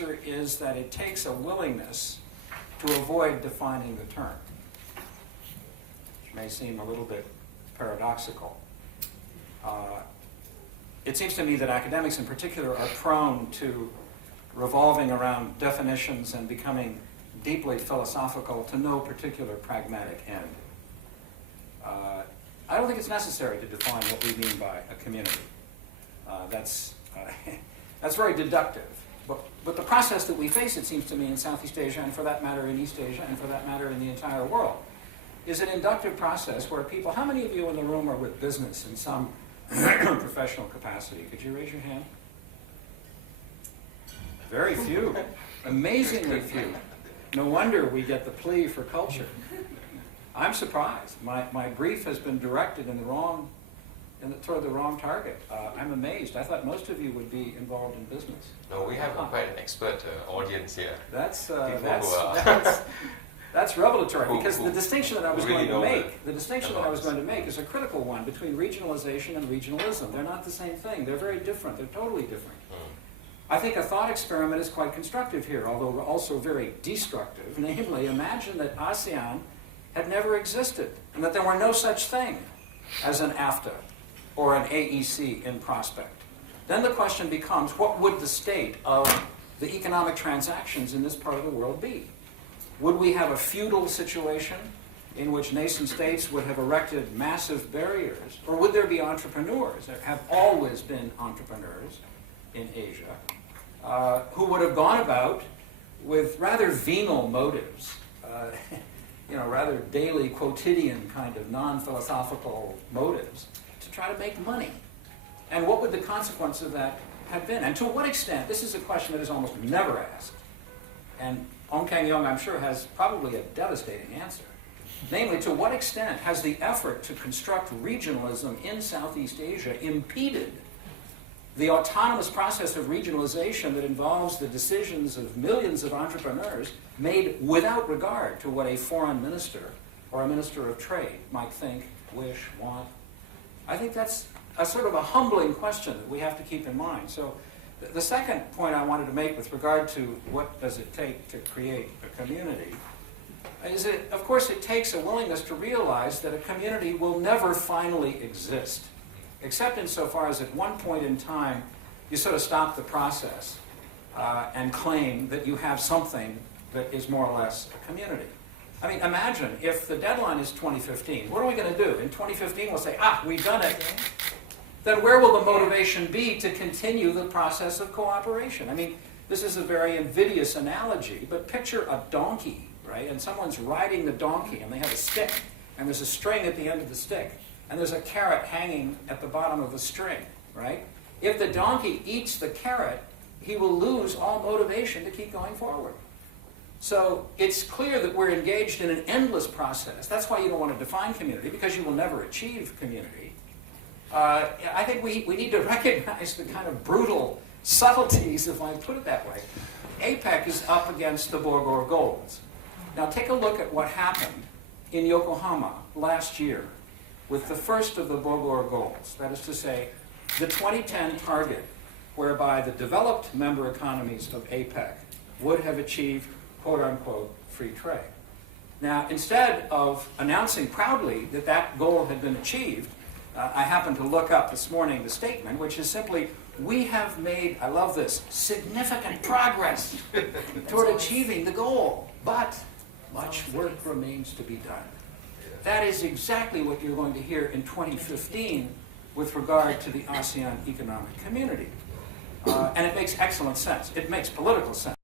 answer is that it takes a willingness to avoid defining the term, which may seem a little bit paradoxical. It seems to me that academics in particular are prone to revolving around definitions and becoming deeply philosophical to no particular pragmatic end. I don't think it's necessary to define what we mean by a community. That's very deductive. But the process that we face, it seems to me, in Southeast Asia, and for that matter in East Asia, and for that matter in the entire world, is an inductive process where people, how many of you in the room are with business in some professional capacity? Could you raise your hand? Very few. Amazingly few. No wonder we get the plea for culture. I'm surprised. My brief has been directed in the wrong, toward the wrong target. I'm amazed. I thought most of you would be involved in business. No, we have quite an expert audience here. That's revelatory, because the distinction that I was going to make is a critical one between regionalization and regionalism. They're not the same thing. They're very different. They're totally different. I think a thought experiment is quite constructive here, although also very destructive. Namely, imagine that ASEAN had never existed, and that there were no such thing as an AFTA or an AEC in prospect. Then the question becomes, what would the state of the economic transactions in this part of the world be? Would we have a feudal situation in which nation states would have erected massive barriers, or would there be entrepreneurs? There have always been entrepreneurs in Asia who would have gone about with rather venal motives, rather daily, quotidian kind of non-philosophical motives to try to make money. And what would the consequence of that have been? And to what extent, this is a question that is almost never asked, and Ong Kang Yeong, I'm sure, has probably a devastating answer. Namely, to what extent has the effort to construct regionalism in Southeast Asia impeded the autonomous process of regionalization that involves the decisions of millions of entrepreneurs made without regard to what a foreign minister or a minister of trade might think, wish, want? I think that's a sort of a humbling question that we have to keep in mind. So the second point I wanted to make with regard to what does it take to create a community is that, of course, it takes a willingness to realize that a community will never finally exist, except insofar as at one point in time you sort of stop the process and claim that you have something that is more or less a community. I mean, imagine if the deadline is 2015. What are we going to do? In 2015 we'll say, we've done it. Then where will the motivation be to continue the process of cooperation? I mean, this is a very invidious analogy, but picture a donkey, right? And someone's riding the donkey, and they have a stick, and there's a string at the end of the stick, and there's a carrot hanging at the bottom of the string, right? If the donkey eats the carrot, he will lose all motivation to keep going forward. So it's clear that we're engaged in an endless process. That's why you don't want to define community, because you will never achieve community. I think we need to recognize the kind of brutal subtleties, if I put it that way. APEC is up against the Bogor goals. Now take a look at what happened in Yokohama last year with the first of the Bogor goals. That is to say, the 2010 target whereby the developed member economies of APEC would have achieved, quote-unquote, free trade. Now, instead of announcing proudly that that goal had been achieved, I happened to look up this morning the statement, which is simply, we have made, I love this, significant progress toward achieving the goal, but much work remains to be done. That is exactly what you're going to hear in 2015 with regard to the ASEAN Economic Community. And it makes excellent sense. It makes political sense.